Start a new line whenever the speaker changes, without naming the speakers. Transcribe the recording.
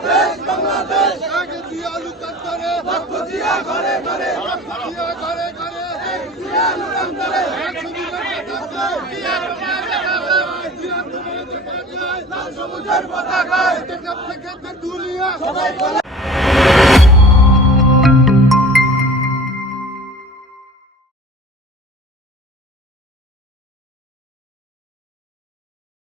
بنگلہ دیش
حاجی دیالوک انتره
بخو دیا کرے کرے
بخو دیا کرے کرے
ایک سیار لوک انتره
حاجی دیالوک انتره
دیا کرے کرے
جیراں دے
میرے جگہ تے